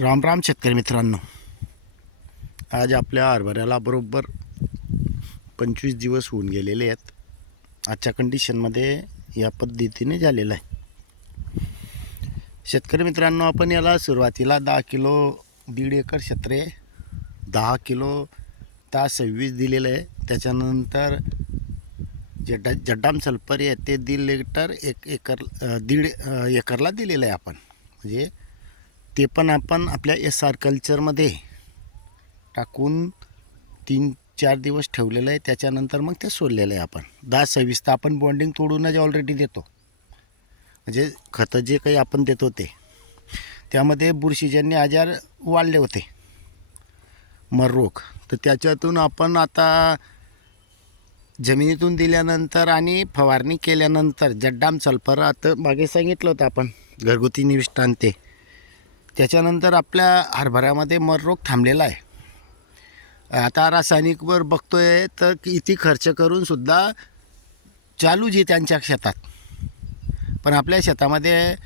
राम राम शेतकरी मित्रांनो. आज आपल्या हरभऱ्याला बरोबर पंचवीस दिवस होऊन गेलेले आहेत. आजच्या कंडिशनमध्ये या पद्धतीने झालेलं आहे. शेतकरी मित्रांनो आपण याला सुरुवातीला दहा किलो दीड एकर क्षेत्रे दहा किलो तास सव्वीस दिलेलं आहे. त्याच्यानंतर जड्डा जड्डाम सल्फर आहे ते दीड लिटर एक एकर दीड एकरला दिलेलं आहे आपण. म्हणजे ते पण आपण आपल्या एस आर कल्चरमध्ये टाकून तीन चार दिवस ठेवलेलं आहे. त्याच्यानंतर मग ते सोडलेलं आहे आपण. दहा सव्वीस तर आपण बॉन्डिंग तोडूनच ऑलरेडी देतो. म्हणजे खतं जे काही आपण देतो ते त्यामध्ये बुरशीजन्य आजार वाढले होते. मर रोग. तर त्याच्यातून आपण आता जमिनीतून दिल्यानंतर आणि फवारणी केल्यानंतर जड्डाम सल्फर आता मागे सांगितलं होतं आपण घरगुती निविष्ठांत ते. त्याच्यानंतर आपल्या हरभऱ्यामध्ये मर रोग थांबलेला आहे. आता रासायनिकवर बघतोय तर किती खर्च करूनसुद्धा चालू चालूच आहे त्यांच्या शेतात. पण आपल्या शेतामध्ये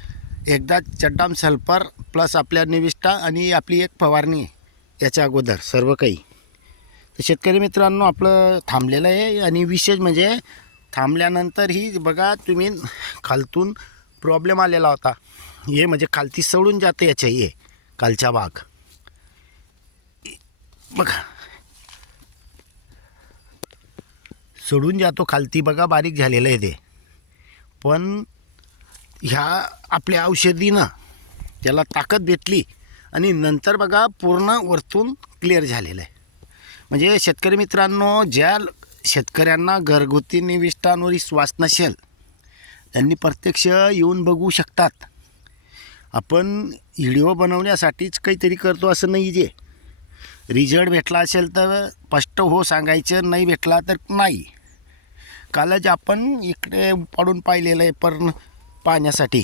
एकदा चड्डाम सल्फर प्लस आपल्या निविष्ठा आणि आपली एक फवारणी याच्या अगोदर सर्व काही. तर शेतकरी मित्रांनो आपलं थांबलेलं आहे आणि विशेष म्हणजे थांबल्यानंतर ही बघा तुम्ही खालतून प्रॉब्लेम आलेला होता. हे म्हणजे खालती सडून जाते याच्या हे कालचा भाग. बघा. सोडून जातो खालती बघा बारीक झालेलं आहे ते. पण ह्या आपल्या औषधीनं त्याला ताकद भेटली आणि नंतर बघा पूर्ण वरतून क्लिअर झालेलं आहे. म्हणजे शेतकरी मित्रांनो ज्या शेतकऱ्यांना घरगुती निविष्ठांवर विश्वास नसेल त्यांनी प्रत्यक्ष येऊन बघू शकतात. आपण व्हिडिओ बनवण्यासाठीच काहीतरी करतो असं नाही जे रिझल्ट भेटला असेल तर स्पष्ट हो सांगायचं नाही भेटला तर नाही. कालच आपण इकडे पाडून पाहिलेलं आहे पण पाहण्यासाठी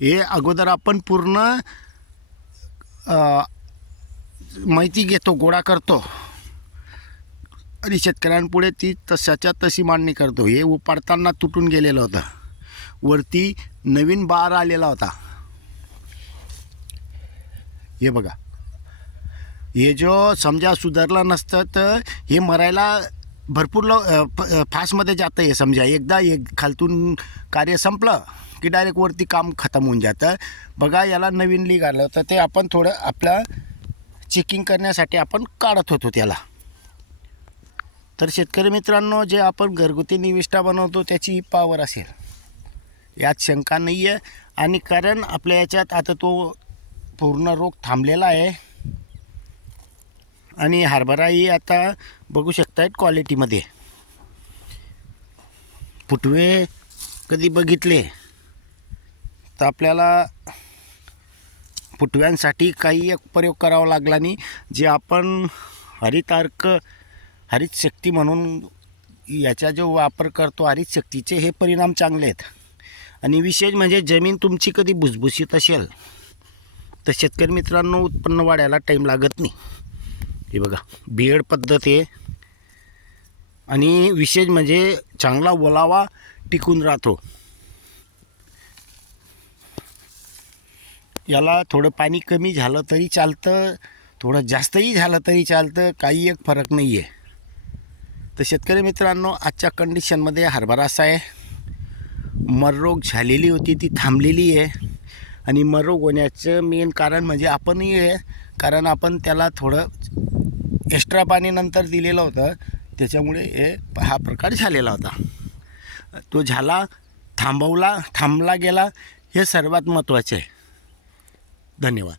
हे अगोदर आपण पूर्ण माहिती घेतो गोळा करतो. आणि शेतकऱ्यांपुढे ती तशाच्या तशी मांडणी करतो. हे उपाडताना तुटून गेलेलं होतं. वरती नवीन बार आलेला होता. हे बघा. हे जो समजा सुधारला नसतं तर हे मरायला भरपूर लो फास्टमध्ये जातं हे समजा. एकदा एक खालतून कार्य संपलं की डायरेक्ट वरती काम खतम होऊन जातं. बघा याला नवीन लीग आलं तर ते आपण थोडं आपलं चेकिंग करण्यासाठी आपण काढत होतो त्याला. तर शेतकरी मित्रांनो जे आपण घरगुती निविष्ठा बनवतो त्याची ही पावर असेल. यात शंका नाही आहे आणि कारण आपल्या याच्यात आता तो पूर्ण रोग थांबलेला आहे. आणि हरभराही आता बघू शकतायत क्वालिटीमध्ये फुटवे कधी बघितले? तर आपल्याला फुटव्यांसाठी काही एक प्रयोग करावा लागला नाही जे आपण हरितार्क हरित शक्ती म्हणून याचा जो वापर करतो हरित शक्तीचे हे परिणाम चांगले आहेत. आणि विशेष म्हणजे जमीन तुमची कधी भुसभुशीत असेल तर शेतकरी मित्रांनो उत्पन्न वाढायला टाईम लागत नाही. हे बघा बियड पद्धत आहे. आणि विशेष म्हणजे चांगला ओलावा टिकून राहतो. याला थोडं पाणी कमी झालं तरी चालतं थोडं जास्तही झालं तरी चालतं काही एक फरक नाही आहे तर शेतकरी मित्रांनो आजच्या कंडिशनमध्ये हरभरा असा आहे. मररोग झालेली होती ती थांबलेली आहे. आणि मररोग होण्याचं मेन कारण म्हणजे आपणही आहे. कारण आपण त्याला थोडं एक्स्ट्रा पाणी नंतर दिलेलं होतं. त्याच्यामुळे हे हा प्रकार झालेला होता. तो झाला थांबवला थांबला गेला हे सर्वात महत्त्वाचे आहे. धन्यवाद.